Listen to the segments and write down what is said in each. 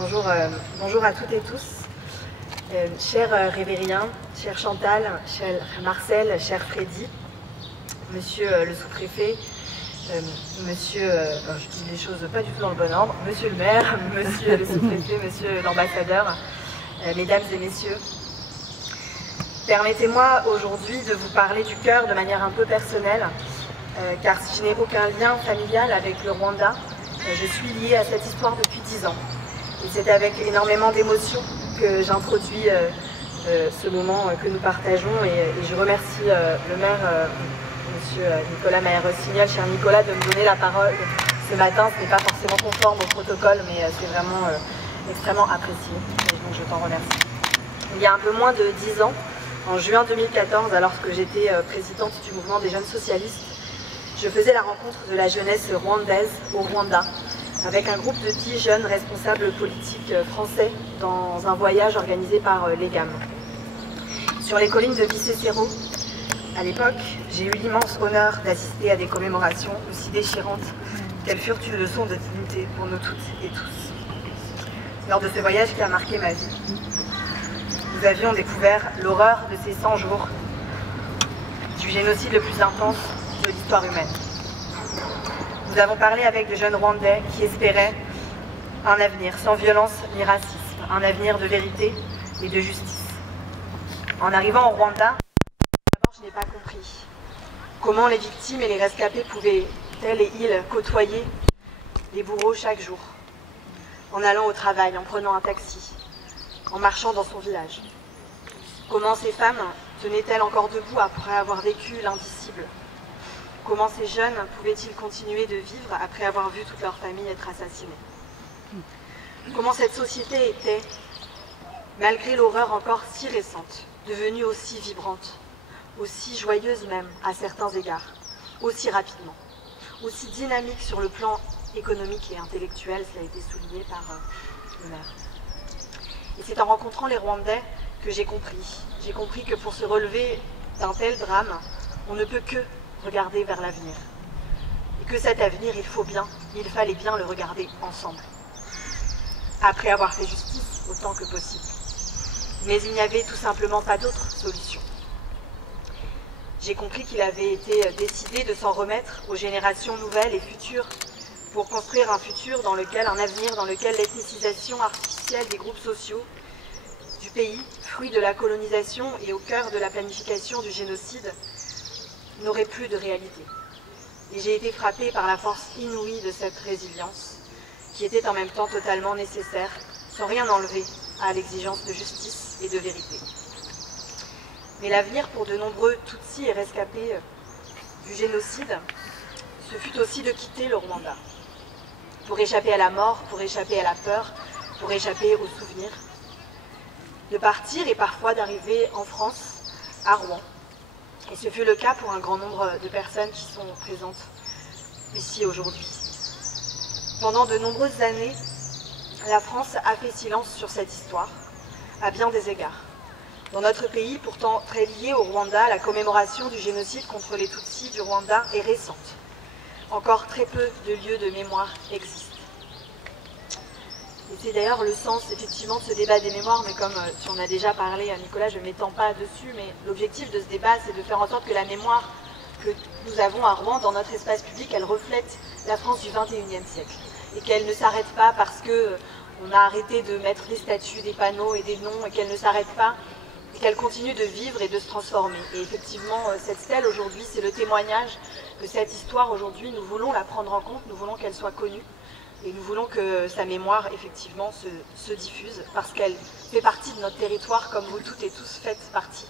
Bonjour à toutes et tous. Cher Révérien, cher Chantal, cher Marcel, cher Freddy, monsieur le sous-préfet, monsieur, je dis les choses pas du tout dans le bon ordre, monsieur le maire, monsieur le sous-préfet, monsieur l'ambassadeur, mesdames et messieurs. Permettez-moi aujourd'hui de vous parler du cœur de manière un peu personnelle, car si je n'ai aucun lien familial avec le Rwanda, je suis liée à cette histoire depuis 10 ans. Et c'est avec énormément d'émotion que j'introduis ce moment que nous partageons et je remercie le maire, monsieur Nicolas Mayer-Rossignol, cher Nicolas, de me donner la parole ce matin. Ce n'est pas forcément conforme au protocole, mais c'est vraiment extrêmement apprécié, et donc je t'en remercie. Il y a un peu moins de 10 ans, en juin 2014, alors que j'étais présidente du mouvement des jeunes socialistes, je faisais la rencontre de la jeunesse rwandaise au Rwanda, avec un groupe de 10 jeunes responsables politiques français dans un voyage organisé par l'EGAM. Sur les collines de Bicécéro, à l'époque, j'ai eu l'immense honneur d'assister à des commémorations aussi déchirantes qu'elles furent une leçon de dignité pour nous toutes et tous. Lors de ce voyage qui a marqué ma vie, nous avions découvert l'horreur de ces 100 jours du génocide le plus intense de l'histoire humaine. Nous avons parlé avec de jeunes Rwandais qui espéraient un avenir sans violence ni racisme, un avenir de vérité et de justice. En arrivant au Rwanda, d'abord je n'ai pas compris comment les victimes et les rescapés pouvaient, elles et ils, côtoyer les bourreaux chaque jour, en allant au travail, en prenant un taxi, en marchant dans son village. Comment ces femmes tenaient-elles encore debout après avoir vécu l'indicible? Comment ces jeunes pouvaient-ils continuer de vivre après avoir vu toute leur famille être assassinée? Comment cette société était, malgré l'horreur encore si récente, devenue aussi vibrante, aussi joyeuse même à certains égards, aussi rapidement, aussi dynamique sur le plan économique et intellectuel, cela a été souligné par le maire. Et c'est en rencontrant les Rwandais que j'ai compris que pour se relever d'un tel drame, on ne peut que regarder vers l'avenir. Et que cet avenir, il fallait bien le regarder ensemble. Après avoir fait justice autant que possible. Mais il n'y avait tout simplement pas d'autre solution. J'ai compris qu'il avait été décidé de s'en remettre aux générations nouvelles et futures pour construire un avenir dans lequel l'ethnicisation artificielle des groupes sociaux du pays, fruit de la colonisation et au cœur de la planification du génocide, n'aurait plus de réalité. Et j'ai été frappée par la force inouïe de cette résilience, qui était en même temps totalement nécessaire, sans rien enlever à l'exigence de justice et de vérité. Mais l'avenir pour de nombreux Tutsis et rescapés du génocide, ce fut aussi de quitter le Rwanda, pour échapper à la mort, pour échapper à la peur, pour échapper aux souvenirs, de partir et parfois d'arriver en France, à Rouen. Et ce fut le cas pour un grand nombre de personnes qui sont présentes ici aujourd'hui. Pendant de nombreuses années, la France a fait silence sur cette histoire, à bien des égards. Dans notre pays, pourtant très lié au Rwanda, la commémoration du génocide contre les Tutsis du Rwanda est récente. Encore très peu de lieux de mémoire existent. Et c'est d'ailleurs le sens effectivement de ce débat des mémoires, mais comme tu en as déjà parlé, Nicolas, je ne m'étends pas dessus, mais l'objectif de ce débat, c'est de faire en sorte que la mémoire que nous avons à Rouen, dans notre espace public, elle reflète la France du XXIe siècle. Et qu'elle ne s'arrête pas parce qu'on a arrêté de mettre des statues, des panneaux et des noms, et qu'elle ne s'arrête pas, et qu'elle continue de vivre et de se transformer. Et effectivement, cette stèle aujourd'hui, c'est le témoignage que cette histoire aujourd'hui, nous voulons la prendre en compte, nous voulons qu'elle soit connue. Et nous voulons que sa mémoire, effectivement, se diffuse, parce qu'elle fait partie de notre territoire, comme vous toutes et tous faites partie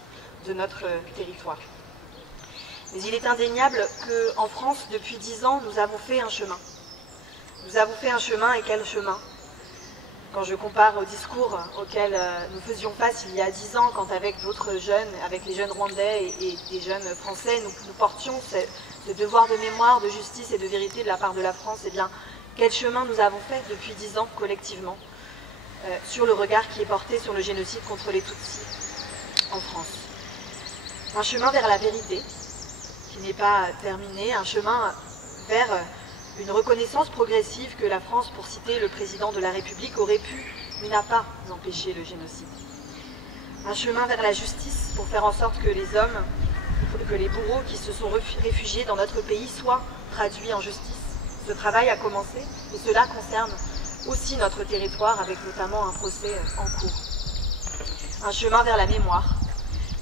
de notre territoire. Mais il est indéniable qu'en France, depuis 10 ans, nous avons fait un chemin. Nous avons fait un chemin, et quel chemin? Quand je compare au discours auquel nous faisions face il y a 10 ans, quand avec d'autres jeunes, avec les jeunes Rwandais et des jeunes Français, nous portions ce devoir de mémoire, de justice et de vérité de la part de la France, eh bien, quel chemin nous avons fait depuis 10 ans collectivement sur le regard qui est porté sur le génocide contre les Tutsis en France. Un chemin vers la vérité qui n'est pas terminé, un chemin vers une reconnaissance progressive que la France, pour citer le président de la République, aurait pu mais n'a pas empêché le génocide. Un chemin vers la justice pour faire en sorte que les hommes, que les bourreaux qui se sont réfugiés dans notre pays soient traduits en justice. Ce travail a commencé et cela concerne aussi notre territoire avec notamment un procès en cours. Un chemin vers la mémoire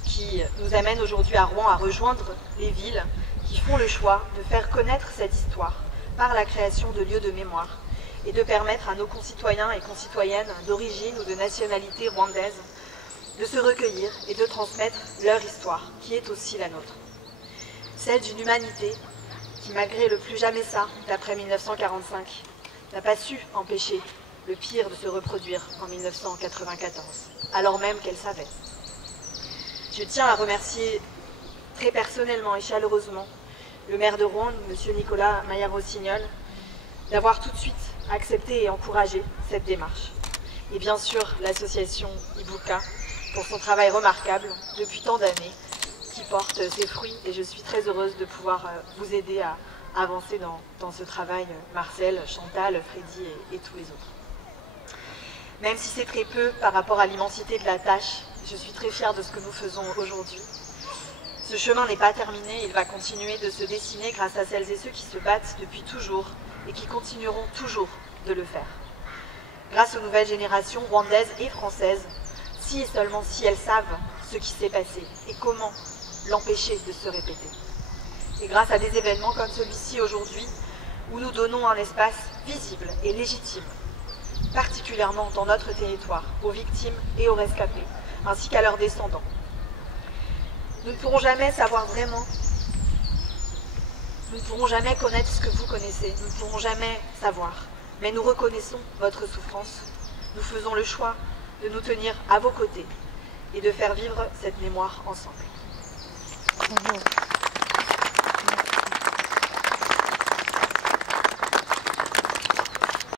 qui nous amène aujourd'hui à Rouen à rejoindre les villes qui font le choix de faire connaître cette histoire par la création de lieux de mémoire et de permettre à nos concitoyens et concitoyennes d'origine ou de nationalité rwandaise de se recueillir et de transmettre leur histoire, qui est aussi la nôtre. Celle d'une humanité qui, malgré le plus jamais ça d'après 1945, n'a pas su empêcher le pire de se reproduire en 1994, alors même qu'elle savait. Je tiens à remercier très personnellement et chaleureusement le maire de Rouen, M. Nicolas Maillard-Rossignol, d'avoir tout de suite accepté et encouragé cette démarche. Et bien sûr, l'association Ibuka pour son travail remarquable depuis tant d'années qui porte ses fruits. Et je suis très heureuse de pouvoir vous aider à avancer dans ce travail, Marcel, Chantal, Freddy et tous les autres. Même si c'est très peu par rapport à l'immensité de la tâche, je suis très fière de ce que nous faisons aujourd'hui. Ce chemin n'est pas terminé, il va continuer de se dessiner grâce à celles et ceux qui se battent depuis toujours et qui continueront toujours de le faire. Grâce aux nouvelles générations rwandaises et françaises, si et seulement si elles savent ce qui s'est passé et comment l'empêcher de se répéter. Et grâce à des événements comme celui-ci aujourd'hui, où nous donnons un espace visible et légitime, particulièrement dans notre territoire, aux victimes et aux rescapés, ainsi qu'à leurs descendants. Nous ne pourrons jamais savoir vraiment, nous ne pourrons jamais connaître ce que vous connaissez, nous ne pourrons jamais savoir, mais nous reconnaissons votre souffrance, nous faisons le choix de nous tenir à vos côtés et de faire vivre cette mémoire ensemble. Bonjour.